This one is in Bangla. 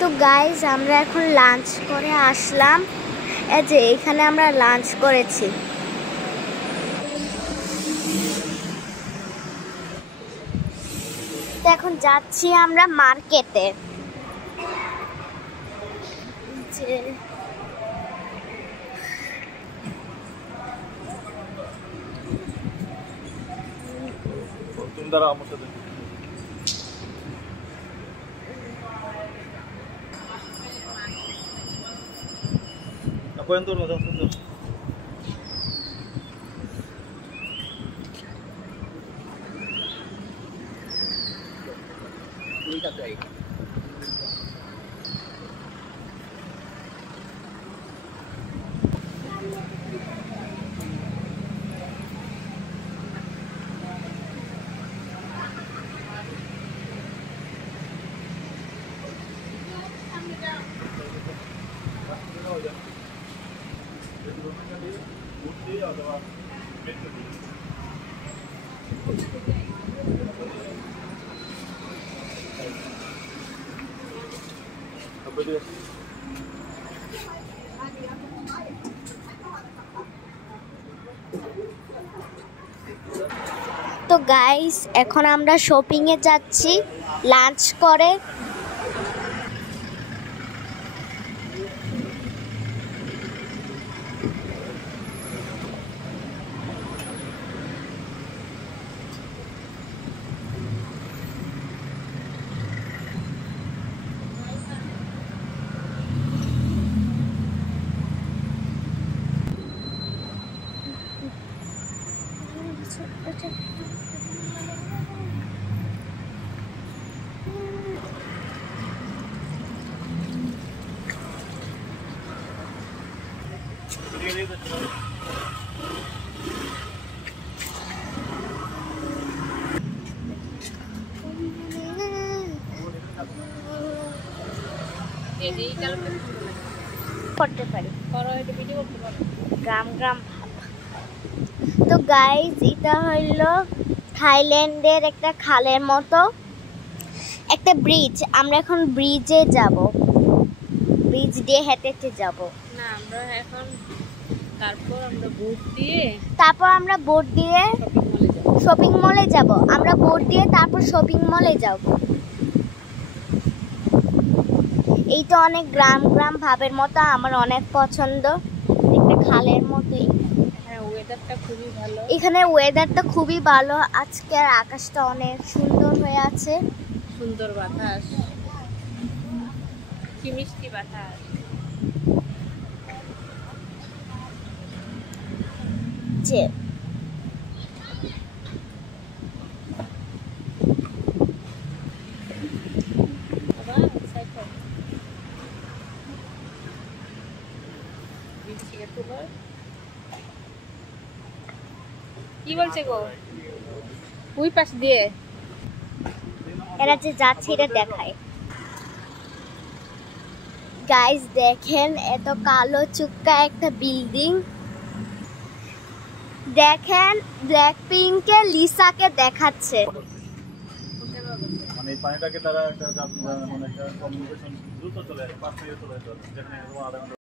তো গাইজ আমরা এখন লাঞ্চ করে আসলাম। এই যে এখানে আমরা লাঞ্চ করেছি। তো এখন যাচ্ছি আমরা মার্কেটে। তো গাইস এখন আমরা শপিং এ যাচ্ছি লাঞ্চ করে। করতে পারি গ্রাম গ্রাম ভাব। তো গাইজ এটা হইলো থাইল্যান্ডের একটা খালের মতো একটা ব্রিজ। আমরা এখন ব্রিজে যাব, ব্রিজ দিয়ে হেঁটে হেঁটে যাব না আমরা এখন। তারপর আমরা বোট দিয়ে শপিং মলে যাব। আমরা বোট দিয়ে তারপর শপিং মলে যাব। এইটা অনেক গ্রাম গ্রাম ভাবের মতো, আমার অনেক পছন্দ। একটা খালের মতোই। এখানে ওয়েদারটা খুবই ভালো। আজকের আকাশটা অনেক সুন্দর হয়ে আছে। সুন্দর বাতাস, কি মিষ্টি বাতাস। যে কি বলছে গো ওই পাশ দিয়ে? এরা যে যাচ্ছে এটা দেখায়। গাইস দেখেন এত কালো চুক্কা একটা বিল্ডিং। দেখেন ব্ল্যাকপিঙ্কের লিসাকে দেখাচ্ছে। মানে এই পানিটাকে তারা একটা মানে একটা কমিউনিকেশন দ্রুত চলে আসে, 5 মিনিটে চলে আসে, যেখানে